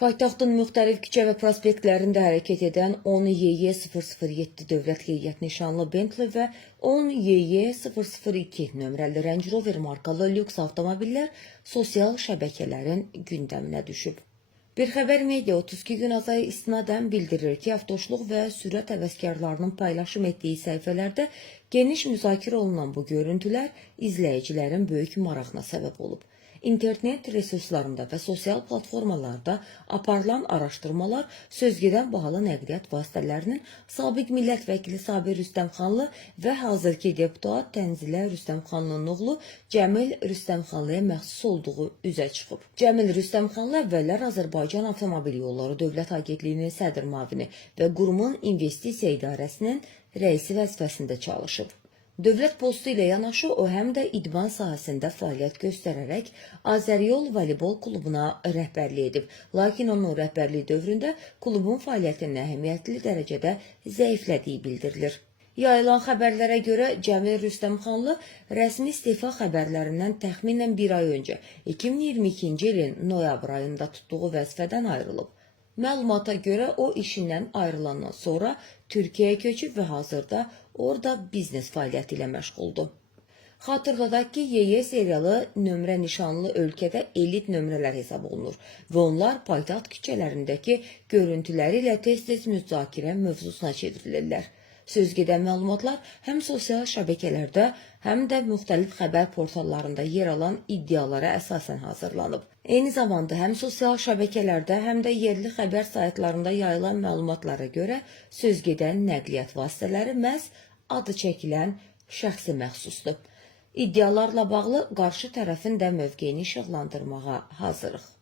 Paytaxtın müxtəlif küçə və prospektlərində hərəkət edən 10 YY007 dövlət qeydiyyat nişanlı Bentley və 10 YY002 nömrəli Range Rover markalı lüks avtomobillər sosial şəbəkələrin gündəminə düşüb. Bir xəbər media 32 gün azaya istinadən bildirir ki, avtoşluq və sürət həvəskarlarının paylaşım etdiyi səhifələrdə geniş müzakirə olunan bu görüntülər izləyicilərin böyük marağına səbəb olub. İnternet resurslarında və sosial platformalarda aparılan araşdırmalar sözgedən bahalı nəqliyyat vasitələrinin sabiq millət vəkili Sabir Rüstəmxanlı və hazırki deputat Tənzilə Rüstəmxanlının oğlu Cəmil Rüstəmxanlıya məxsus olduğu üzə çıxıb. Cəmil Rüstəmxanlı əvvəllər Azərbaycan Avtomobil Yolları Dövlət Agentliyinin sədr müavini və qurumun investisiya idarəsinin rəisi vəzifəsində çalışıb. Dövlət postu ilə yanaşı o həm də idman sahəsində fəaliyyət göstərərək Azəryol voleybol klubuna rəhbərlik edib. Lakin onun rəhbərlik dövründə klubun fəaliyyətinin əhəmiyyətli dərəcədə zəiflədiyi bildirilir. Yayılan xəbərlərə görə Cəmil Rüstəmxanlı rəsmi istefa xəbərlərindən təxminən bir ay öncə 2022-ci ilin noyabr ayında tutduğu vəzifədən ayrılıb. Məlumata görə o işindən ayrılandan sonra Türkiyəyə köçüb və hazırda orada biznes fəaliyyəti ilə məşğuldur. Xatırladaq ki, YY seriyalı nömrə nişanlı ölkədə elit nömrələr hesab olunur və onlar paytaxt küçələrindəki görüntüləri ilə tez-tez müzakirə mövzusuna çevrilirlər. Sözgedən məlumatlar həm sosial şəbəkələrdə, həm də müxtəlif xəbər portallarında yer alan iddialara əsasən hazırlanıb. Eyni zamanda həm sosial şəbəkələrdə, həm də yerli xəbər saytlarında yayılan məlumatlara görə sözgedən nəqliyyat vasitələri məhz adı çəkilən şəxsi məxsusdur. İddialarla bağlı qarşı tərəfin də mövqeyini işıqlandırmağa hazırıq.